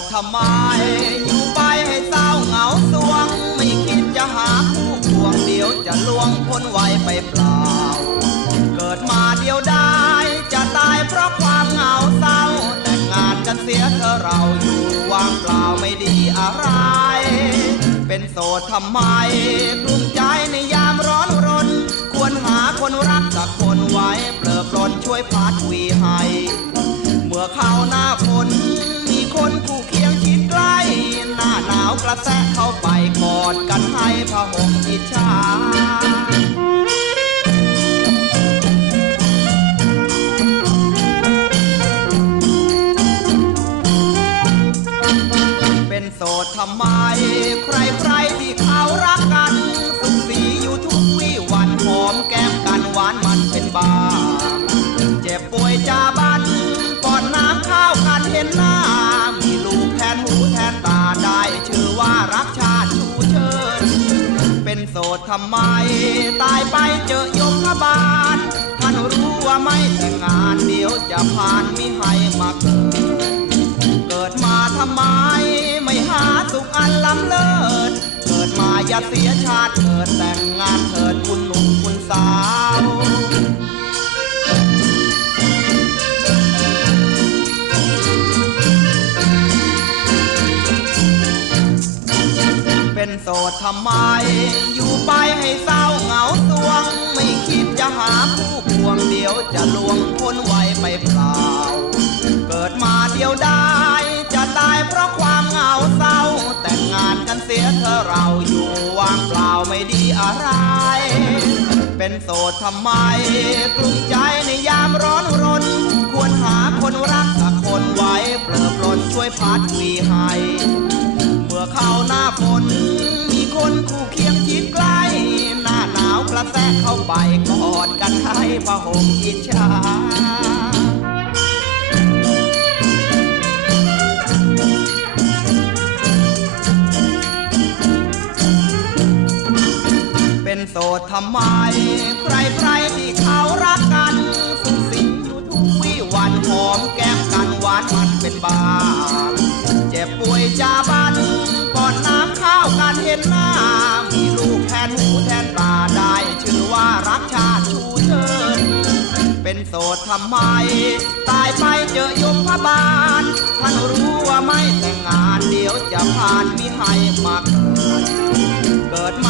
ดทำไม อยู่ไปให้เศร้าเหงาสวง ไม่คิดจะหาคู่ควงเดียวจะลวงพ้นไวไปเปล่า เกิดมาเดียวได้ จะตายเพราะความเหงาเศร้า แต่งานกันเสียเธอเราอยู่ว่างเปล่าไม่ดีอะไร เป็นโสดทำไมกลุ้มใจในยามร้อนรน ควรหาคนรักสักคนไว้เปลิบปลนช่วยพัดวีให้ เมื่อเข้าหน้าฝนมีคน กระแทกเข้าไปกอดกันให้พะหงอิจฉาเป็นโสดทำไม ใครใคร เป็นโสดทำไม ตายไปเจอยมพบาลท่านรู้ว่าไม่แต่งงานเดี๋ยวจะผ่านมิให้มาเกิด เกิดมาทำไม ไม่หาสุขอันล้ำเลิศ เกิดมาอย่าเสียชาติเกิดแต่งงานเถิดคุณหนุ่มคุณสาว โสดทำไม อยู่ไปให้เศร้าเหงาสวง ไม่คิดจะหาคู่ควงเดียวจะลวงพ้นไวไปเปล่า เกิดมาเดียวได้ จะตายเพราะความเหงาเศร้า แต่งงานกันเสียเธอเราอยู่ว่างเปล่าไม่ดีอะไร เป็นโสดทำไม กลุ้มใจในยามร้อนรน ควรหาคนรักสักคนไว้เปลิบปลนช่วยพัด หนาวกระแทกเข้าไปกอดกันให้พะห่มอิจฉาเป็นโสดทำไม ใครใครๆที่เขารักกัน โสดทำไม ตายไปเจอยมพบาลท่านรู้ว่าไม่แต่งงานเดี๋ยวจะผ่านมิให้มาเกิดเกิดมา